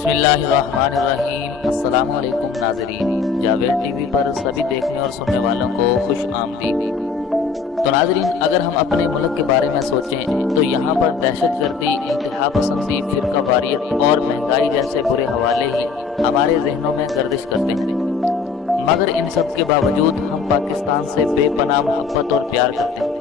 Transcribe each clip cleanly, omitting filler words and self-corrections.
بسم اللہ الرحمن الرحیم۔ السلام علیکم ناظرین، جاوید ٹی وی پر سبھی دیکھنے اور سننے والوں کو خوش آمدید۔ تو ناظرین، اگر ہم اپنے ملک کے بارے میں سوچیں تو یہاں پر دہشت گردی، انتہا پسندی، فرقہ واریت اور مہنگائی جیسے برے حوالے ہی ہمارے ذہنوں میں گردش کرتے ہیں، مگر ان سب کے باوجود ہم پاکستان سے بے پناہ محبت اور پیار کرتے ہیں۔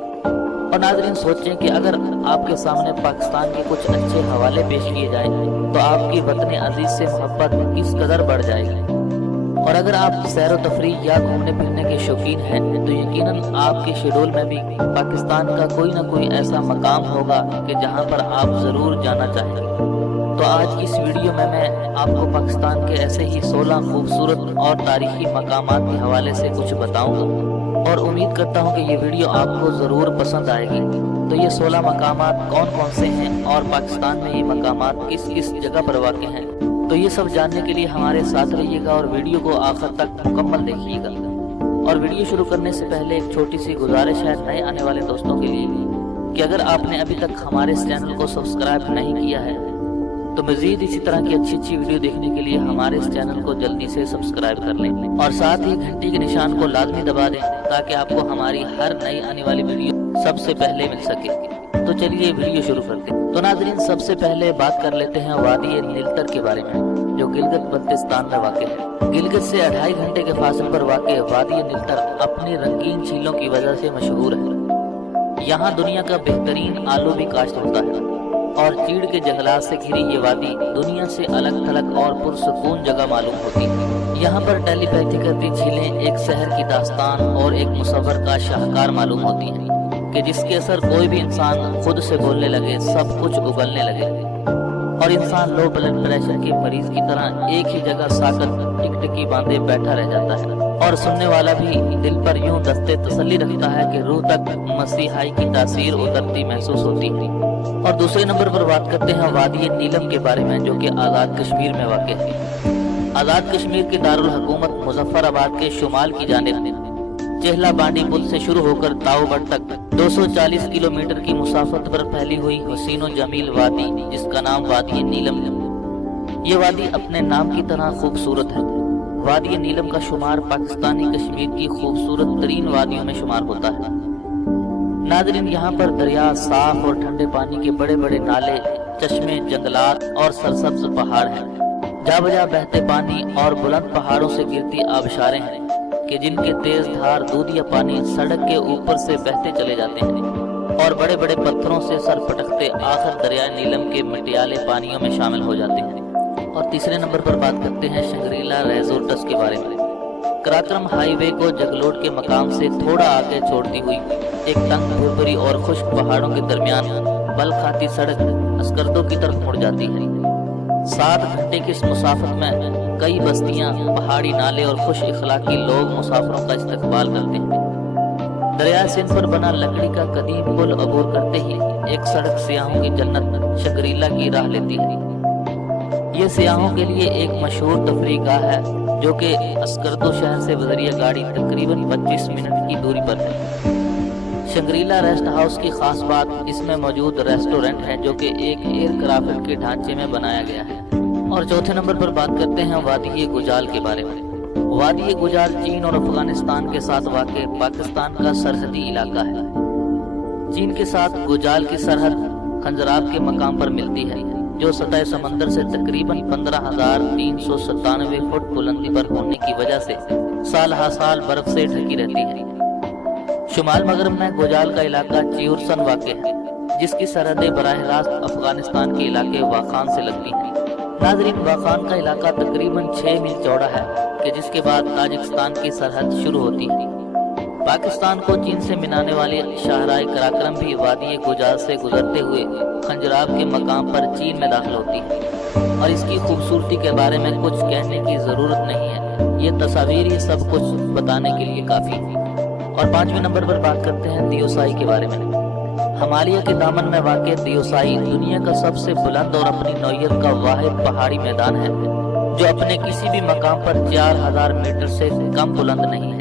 اور ناظرین سوچیں کہ اگر آپ کے سامنے پاکستان کے کچھ اچھے حوالے پیش کیے جائیں تو آپ کی وطن عزیز سے محبت کس قدر بڑھ جائے گی۔ اور اگر آپ سیر و تفریح یا گھومنے پھرنے کے شوقین ہیں تو یقیناً آپ کے شیڈول میں بھی پاکستان کا کوئی نہ کوئی ایسا مقام ہوگا کہ جہاں پر آپ ضرور جانا چاہیں گے۔ تو آج اس ویڈیو میں آپ کو پاکستان کے ایسے ہی 16 خوبصورت اور تاریخی مقامات کے حوالے سے کچھ بتاؤں گا، اور امید کرتا ہوں کہ یہ ویڈیو آپ کو ضرور پسند آئے گی۔ تو یہ 16 مقامات کون کون سے ہیں اور پاکستان میں یہ مقامات کس کس جگہ پر واقع ہیں، تو یہ سب جاننے کے لیے ہمارے ساتھ رہیے گا اور ویڈیو کو آخر تک مکمل دیکھیے گا۔ اور ویڈیو شروع کرنے سے پہلے ایک چھوٹی سی گزارش ہے نئے آنے والے دوستوں کے لیے کہ اگر آپ نے ابھی تک ہمارے اس چینل کو سبسکرائب نہیں کیا ہے تو مزید اسی طرح کی اچھی ویڈیو دیکھنے کے لیے ہمارے اس چینل کو جلدی سے سبسکرائب کر لیں اور ساتھ ہی گھنٹی کے نشان کو لازمی دبا دیں تاکہ آپ کو ہماری ہر نئی آنے والی ویڈیو سب سے پہلے مل سکے۔ تو چلیے ویڈیو شروع کرتے ہیں۔ تو ناظرین، سب سے پہلے بات کر لیتے ہیں وادی نیلتر کے بارے میں، جو گلگت بلتستان میں واقع ہے۔ گلگت سے 2.5 گھنٹے کے فاصلے پر واقع وادی نیلتر اپنی رنگین جھیلوں کی وجہ سے مشہور ہے۔ یہاں دنیا کا بہترین آلو بھی کاشت ہوتا ہے، اور چیڑ کے جنگلات سے گھری یہ وادی دنیا سے الگ تھلگ اور پرسکون جگہ معلوم ہوتی ہے۔ یہاں پر ٹیلی پیتھی کرتی جھیلیں ایک شہر کی داستان اور ایک مصور کا شاہکار معلوم ہوتی ہیں کہ جس کے اثر کوئی بھی انسان خود سے بولنے لگے، سب کچھ اگلنے لگے، اور انسان لو بلڈ پریشر کے مریض کی طرح ایک ہی جگہ ساکت ٹکٹکی باندھے بیٹھا رہ جاتا ہے، اور سننے والا بھی دل پر یوں دستے تسلی رکھتا ہے کہ روح تک مسیحائی کی تاثیر اترتی محسوس ہوتی ہے۔ اور دوسرے نمبر پر بات کرتے ہیں وادی نیلم کے بارے میں، جو کہ آزاد کشمیر میں واقع ہے۔ آزاد کشمیر کے دارالحکومت مظفر آباد کے شمال کی جانب چہلا بانڈی پل سے شروع ہو کر تاؤ بڑ تک 240 کلومیٹر کی مسافت پر پھیلی ہوئی حسین و جمیل وادی، جس کا نام وادی نیلم ہے۔ یہ وادی اپنے نام کی طرح خوبصورت ہے۔ وادی نیلم کا شمار پاکستانی کشمیر کی خوبصورت ترین وادیوں میں شمار ہوتا ہے۔ ناظرین، یہاں پر دریا، صاف اور ٹھنڈے پانی کے بڑے بڑے نالے، چشمے، جنگلات اور سرسبز پہاڑ ہیں۔ جا بجا بہتے پانی اور بلند پہاڑوں سے گرتی آبشاریں ہیں کہ جن کے تیز دھار دودھیا پانی سڑک کے اوپر سے بہتے چلے جاتے ہیں اور بڑے بڑے پتھروں سے سر پٹکتے آخر دریائے نیلم کے مٹیالے پانیوں میں شامل ہو جاتے ہیں۔ اور تیسرے نمبر پر بات کرتے ہیں شنگریلا ریزورٹس کے بارے میں۔ کراکرم ہائی وے کو جگلوٹ کے مقام سے تھوڑا آگے چھوڑتی ہوئی ایک تنگ بھربھری اور خشک پہاڑوں کے درمیان بل کھاتی سڑک اسکردوں کی طرف مڑ جاتی ہے۔ 7 گھنٹے کی اس مسافت میں کئی بستیاں، پہاڑی نالے اور خوش اخلاقی لوگ مسافروں کا استقبال کرتے ہیں۔ دریائے سندھ پر بنا لکڑی کا قدیم پل عبور کرتے ہی ایک سڑک سیاحوں کی جنت شنگریلا کی راہ لیتی ہے۔ یہ سیاحوں کے لیے ایک مشہور تفریح گاہ ہے جو کہ اسکردو شہر سے بذریعہ گاڑی تقریباً 25 منٹ کی دوری پر ہے۔ شنگریلا ریسٹ ہاؤس کی خاص بات اس میں موجود ریسٹورنٹ ہے جو کہ ایک ایئر کرافٹ کے ڈھانچے میں بنایا گیا ہے۔ اور چوتھے نمبر پر بات کرتے ہیں وادی گجال کے بارے میں۔ وادی گجال چین اور افغانستان کے ساتھ واقع پاکستان کا سرحدی علاقہ ہے۔ چین کے ساتھ گجال کی سرحد خنجراب کے مقام پر ملتی ہے، جو سطح سمندر سے تقریباً 15,397 فٹ بلندی پر ہونے کی وجہ سے سال ہر سال برف سے ڈھکی رہتی ہے۔ شمال مغرب میں گجال کا علاقہ چیورسن واقع ہے، جس کی سرحدیں براہ راست افغانستان کے علاقے واخان سے لگتی ہیں۔ ناظرین، واخان کا علاقہ تقریباً 6 میل چوڑا ہے کہ جس کے بعد تاجکستان کی سرحد شروع ہوتی ہے۔ پاکستان کو چین سے ملانے والی شاہراہ کراکرم بھی وادی گجال سے گزرتے ہوئے خنجراب کے مقام پر چین میں داخل ہوتی ہے، اور اس کی خوبصورتی کے بارے میں کچھ کہنے کی ضرورت نہیں ہے، یہ تصاویر ہی سب کچھ بتانے کے لیے کافی ہے۔ اور 5ویں نمبر پر بات کرتے ہیں دیوسائی کے بارے میں۔ ہمالیہ کے دامن میں واقع دیوسائی دنیا کا سب سے بلند اور اپنی نوعیت کا واحد پہاڑی میدان ہے جو اپنے کسی بھی مقام پر 4000 میٹر سے کم بلند نہیں ہے۔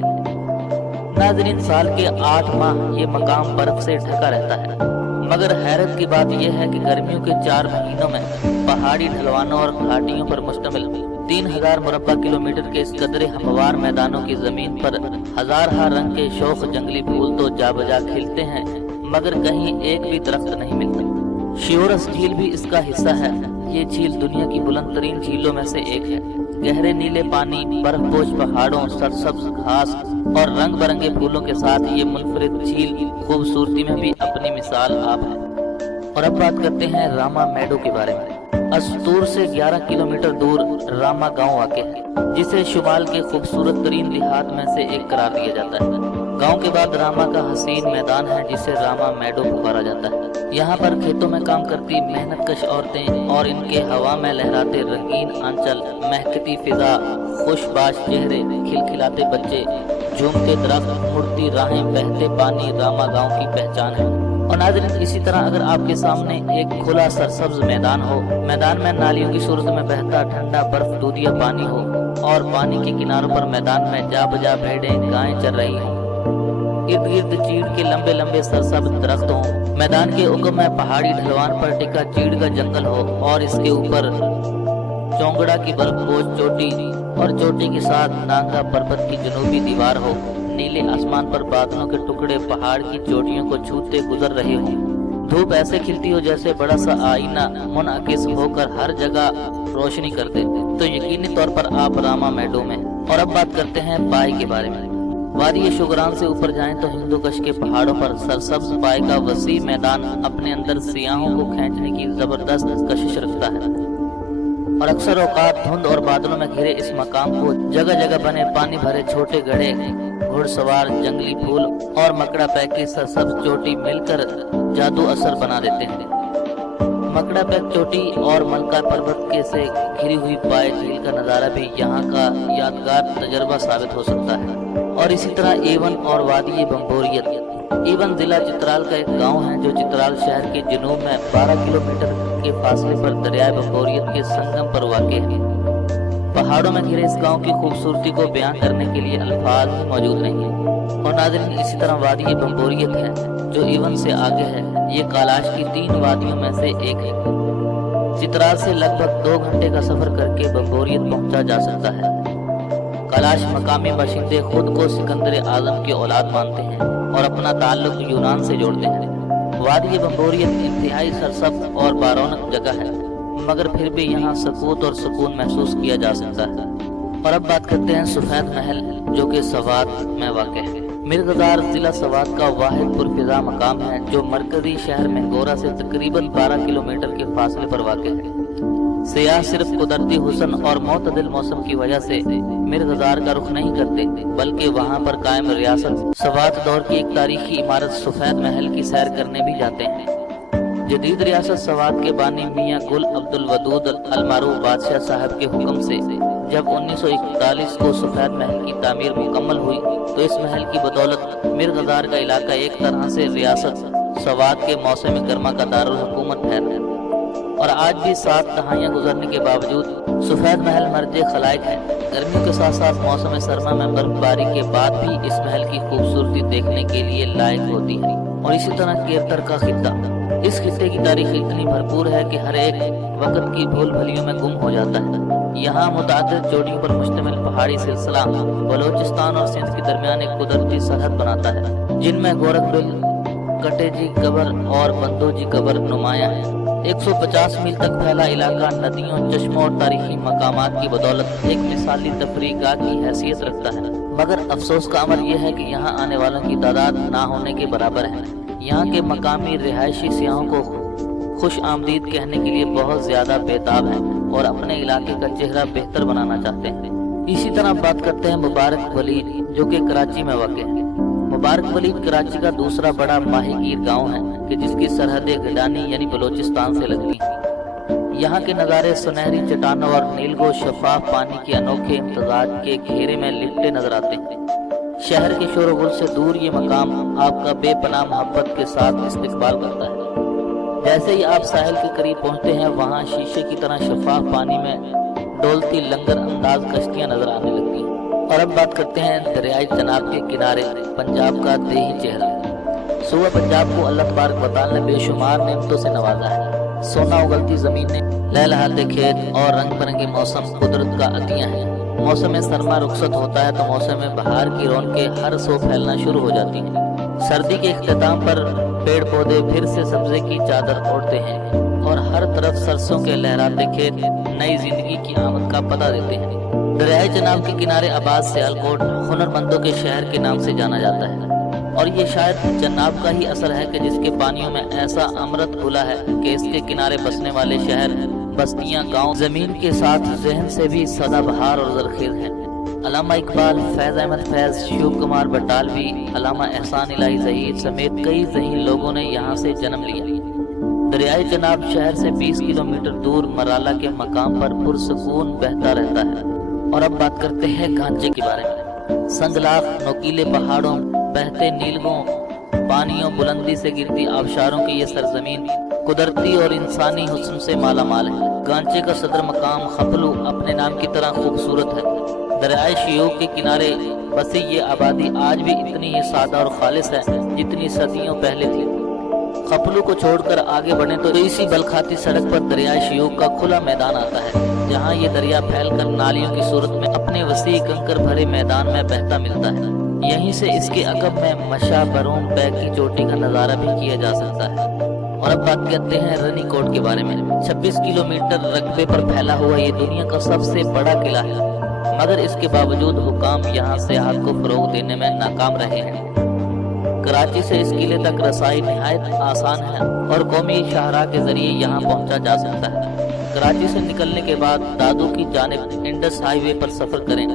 ناظرین، سال کے 8 ماہ یہ مقام برف سے ڈھکا رہتا ہے، مگر حیرت کی بات یہ ہے کہ گرمیوں کے 4 مہینوں میں पहाड़ी ढलवानों और घाटियों पर मुश्तमिल 3000 मुरब्बा किलोमीटर के इस कदरे हमवार मैदानों की जमीन पर हजार रंग के शौक जंगली फूल तो जा बजा खिलते हैं, मगर कहीं एक भी दरख्त नहीं मिलता। शियोरस झील भी इसका हिस्सा है। ये झील दुनिया की बुलंद तरीन झीलों में से एक है। गहरे नीले पानी, बर्फपोश पहाड़ों, सरसब्ज घास और रंग बिरंगे फूलों के साथ ये मुनफरिद झील खूबसूरती में भी अपनी मिसाल आप है। और अब बात करते हैं रामा मेडो के बारे में। अस्तूर से 11 किलोमीटर दूर रामा गांव वाक़ है, जिसे शुमाल के खूबसूरत तरीन देहात में से एक करार दिया जाता है। गांव के बाद रामा का हसीन मैदान है, जिसे रामा मेडो पुकारा जाता है। यहाँ पर खेतों में काम करती मेहनतकश औरतें और इनके हवा में लहराते रंगीन आंचल, महकती फिजा, खुशबाश चेहरे, खिलखिलाते बच्चे, झूमते दरख्त, मुड़ती राहें, बहते पानी रामा गांव की पहचान है। और नाज़रीन, इसी तरह अगर आपके सामने एक खुला सरसब्ज मैदान हो, मैदान में नालियों की सूरत में बहता ठंडा बर्फ दूधिया पानी हो और पानी के किनारों पर मैदान में जा बजा भेड़ें गायें चर रही हों, इर्द गिर्द चीड़ के लंबे लंबे सरसब्ज दरख्त हों, मैदान के उगम में पहाड़ी ढलवान पर टिका चीड़ का जंगल हो और इसके ऊपर चौंगड़ा की बर्फपोश चोटी और चोटी के साथ नांगा पर्वत की जनूबी दीवार हो, नीले आसमान पर बादलों के टुकड़े पहाड़ की चोटियों को छूते गुजर रहे हो, धूप ऐसे खिलती हो जैसे बड़ा सा आईना मुनअकिस होकर हर जगह रोशनी कर दे, तो यकीनी तौर पर आप रामा मेडो में। और अब बात करते हैं पाई के बारे में। वादी शुगरान से ऊपर जाएं तो हिंदुकश के पहाड़ों पर सरसब्ज पाई का वसी मैदान अपने अंदर सियाहों को खींचने की जबरदस्त कशिश रखता है। और अक्सर औकात धुंध और बादलों में घिरे इस मकाम को जगह जगह बने पानी भरे छोटे गड्ढे, घुड़सवार, जंगली फूल और मकड़ा पैक की सरसब्ज चोटी मिलकर जादू असर बना देते हैं। मकड़ा पैक चोटी और मलका पर्वत के से घिरी हुई पाए झील का नजारा भी यहाँ का यादगार तजर्बा साबित हो सकता है। और इसी तरह एवन और वादी बम्बोरियत। एवन जिला चित्राल का एक गांव है जो चित्राल शहर के जनूब में 12 किलोमीटर के फासले पर दरियाए बम्बोरियत के संगम पर वाक़ है। पहाड़ों में घिरे इस गांव की खूबसूरती को बयान करने के लिए अल्फाज मौजूद नहीं है। और नाज़रीन, इसी तरह वादी बम्बोरियत है जो एवन से आगे है। ये कैलाश की 3 वादियों में से एक है। चित्राल से लगभग 2 घंटे का सफर करके बम्बोरियत पहुंचा जा सकता है। कैलाश मकामी बाशिंदे खुद को सिकंदर आजम की औलाद मानते हैं और अपना ताल्लुक यूनान से जोड़ते हैं। वादी बम्बोरियत इंतहाई सरसब्ज और बारौनक जगह है, मगर फिर भी यहाँ सकूत और सुकून महसूस किया जा सकता है। और अब बात करते हैं सफेद महल, जो कि सवात में वाक़ है। मिर्गजार जिला सवात का वाहिद पुरफिजा मकाम है, जो मरकजी शहर मेंगोरा से तकरीबन 12 किलोमीटर के फासले पर वाक़ है। सियाह सिर्फ कुदरती हुस्न और मोतदिल मौसम की वजह से मिर्गजार का रुख नहीं करते, बल्कि वहाँ पर कायम रियासत सवात दौर की एक तारीखी इमारत सफेद महल की सैर करने भी जाते हैं। जदीद रियासत सवात के बानी मियाँ गुल अब्दुल वदूद अलमारूफ बादशाह साहब के हुक्म से जब 1941 को सफेद महल की तामीर मुकम्मल हुई, तो इस महल की बदौलत मिर्गजार का इलाका एक तरह से रियासत सवात के मौसम गर्मा का दारुल हुकूमत ठहरा। और आज भी 7 दहाइयाँ गुजरने के बावजूद सफेद महल मर्ज खलाइक है। गर्मियों के साथ साथ मौसम सरमा में बर्फबारी के बाद भी इस महल की खूबसूरती देखने के लिए लायक होती है। और इसी तरह केरतर का खित्ता, इस खित्ते की तारीख इतनी भरपूर है कि हर एक वक्त की भूल भलियों में गुम हो जाता है। यहाँ मुतादिद चोटियों पर मुश्तमिल पहाड़ी सिलसिला बलोचिस्तान और सिंध के दरमियान एक कुदरती सरहद बनाता है, जिनमें गोरखबिल, कटेजी कबर और बंदोजी कबर नुमाया है। 150 मील तक फैला इलाका नदियों, चश्मों और तारीखी मकामात की बदौलत एक मिसाली तफरीगाह की हैसियत रखता है। मगर अफसोस का अमर यह है कि यहाँ आने वालों की तादाद ना होने के बराबर है। यहाँ के मकामी रिहायशी सियाहों को खुश आमदीद कहने के लिए बहुत ज्यादा बेताब हैं और अपने इलाके का चेहरा बेहतर बनाना चाहते हैं। इसी तरह बात करते हैं मुबारक वलीद, जो कि कराची में वाक़ है। मुबारक वलीद कराची का दूसरा बड़ा माहीगीर गांव है कि जिसकी सरहदें गिडानी यानी बलोचिस्तान से लगती हैं। यहाँ के नज़ारे सुनहरी चट्टानों और नीलगो शफाफ पानी के अनोखे इम्तजाज के घेरे में लिपटे नजर आते हैं। शहर के शोरगुल से दूर ये मकाम आपका बेपनाह मोहब्बत के साथ इस्तकबाल करता है। जैसे ही आप साहिल के करीब पहुँचते हैं, वहाँ शीशे की तरह शफाफ पानी में डोलती लंगर अंदाज कश्तियाँ नजर आने लगती हैं। और अब बात करते हैं दरियाई चनाब के किनारे पंजाब का देही चेहरा। सूबा पंजाब को अल्लाह तबारक व तआला ने बेशुमार नेमतों से नवाजा है। सोना उगलती जमीन ने लहलहाते खेत और रंग बिरंगे मौसम कुदरत का अतियां हैं। मौसम सरमा रुखसत होता है तो मौसम बहार की रौनकें हर सो फैलना शुरू हो जाती हैं। सर्दी के इख्तिताम पर पेड़ पौधे फिर से सब्जे की चादर ओढ़ते हैं और हर तरफ सरसों के लहराते खेत नई जिंदगी की आमद का पता देते हैं। दरियाए जनाब के किनारे आबाद सियालकोट हुनरमंदों के शहर के नाम से जाना जाता है और ये शायद जनाब का ही असर है कि जिसके पानियों में ऐसा अमृत घुला है कि इसके किनारे बसने वाले शहर, बस्तियां, गांव जमीन के साथ जहन से भी सदाबहार और जरखेज हैं। अल्लामा इकबाल, फैज अहमद फैज, शिव कुमार बटालवी, अल्लामा एहसान इलाही ज़हीर समेत कई ज़हीर लोगों ने यहाँ से जन्म लिया। दरियाए जनाब शहर से 20 किलोमीटर दूर मराला के मकाम पर पुरसकून बहता रहता है। और अब बात करते हैं गांचे के बारे में। संगलाख, नोकीले पहाड़ों, बहते नीलगों, पानियों, बुलंदी से गिरती आबशारों की ये सरजमीन कुदरती और इंसानी हुस्न से माला माल है। गांचे का सदर मकाम खपलू अपने नाम की तरह खूबसूरत है। दरियाए शियोक के किनारे बसी ये आबादी आज भी इतनी ही सादा और खालिस है जितनी सदियों पहले थी। खपलू को छोड़कर आगे बढ़े तो इसी बलखाती सड़क पर दरियाए शियोक का खुला मैदान आता है, जहाँ ये दरिया फैलकर नालियों की सूरत में अपने वसी कंकर भरे मैदान में बहता मिलता है। यहीं से इसके अकब में मशा बरूम बैग की चोटी का नजारा भी किया जा सकता है। और अब बात करते हैं रनीकोट के बारे में। 26 किलोमीटर रकबे पर फैला हुआ ये दुनिया का सबसे बड़ा किला है, मगर इसके बावजूद हुकाम यहाँ सियाहत को फरोग देने में नाकाम रहे हैं। कराची से इस किले तक रसाई निहायत आसान है और कौमी शाहराह के जरिए यहाँ पहुँचा जा सकता है। कराची से निकलने के बाद दादू की जानिब इंडस हाईवे पर सफर करें।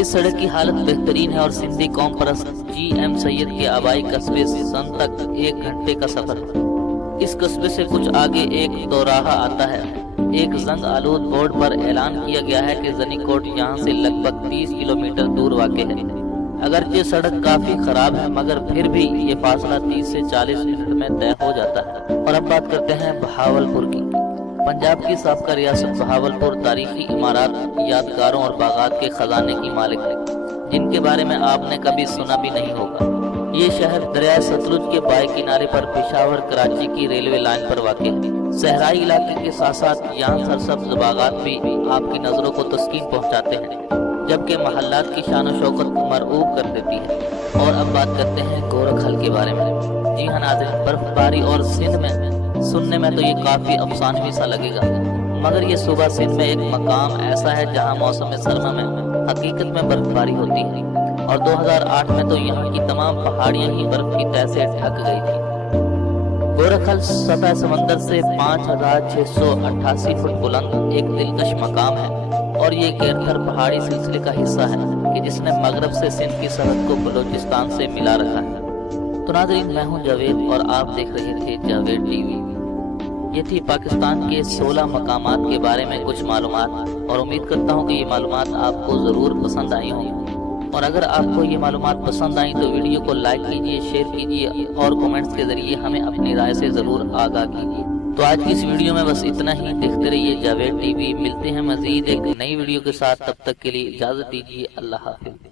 इस सड़क की हालत बेहतरीन है और सिंधी कौम परस्त GM सैयद के आबाई कस्बे सन तक 1 घंटे का सफर। इस कस्बे से कुछ आगे एक दोराहा आता है। एक जंग आलूद बोर्ड पर ऐलान किया गया है कि जनीकोट यहाँ से लगभग 30 किलोमीटर दूर वाक़ है। अगरचे सड़क काफी खराब है मगर फिर भी ये फासला 30 से 40 मिनट में तय हो जाता है। और अब बात करते हैं बहावलपुर की। पंजाब की साबका रियासत बहावलपुर तारीखी इमारत, यादगारों और बागात के खजाने की मालिक है, जिनके बारे में आपने कभी सुना भी नहीं होगा। ये शहर दरिया सतलुज के बाएं किनारे पर पेशावर कराची की रेलवे लाइन पर वाक़ है। सहराई इलाके के साथ साथ यहाँ सरसब्ज बागात भी आपकी नजरों को तस्कीन पहुँचाते हैं, जबकि महल्लात की शान और शौकत मरऊब कर देती है। और अब बात करते हैं गोरखल के बारे में। जी हाँ नाज़रीन, बर्फबारी और सिंध में सुनने में तो ये काफी अफसानवी सा लगेगा, मगर ये सूबा सिंध में एक मकाम ऐसा है जहाँ मौसम सरमा में हकीकत में बर्फबारी होती है। और 2008 में तो यहाँ की तमाम पहाड़ियाँ ही बर्फ की तह से ढक गई थी। गोरखल सतह समंदर से 5688 फुट बुलंद एक दिलकश मकाम है और ये गैरथर पहाड़ी सिलसिले का हिस्सा है कि जिसने मगरब से सिंध की सरहद को बलूचिस्तान से मिला रखा है। तो नाज़रीन, मैं हूँ जावेद और आप देख रहे थे जावेद टीवी। ये थी पाकिस्तान के 16 मकामात के बारे में कुछ मालूमात और उम्मीद करता हूँ कि ये मालूमात आपको ज़रूर पसंद आई होंगी। और अगर आपको ये मालूमात पसंद आई तो वीडियो को लाइक कीजिए, शेयर कीजिए और कमेंट्स के जरिए हमें अपनी राय से ज़रूर आगाह कीजिए। तो आज की इस वीडियो में बस इतना ही। देखते रहिए जावेद टीवी। मिलते हैं मज़ीद एक नई वीडियो के साथ, तब तक के लिए इजाज़त दीजिए। अल्लाह हाफ़िज़।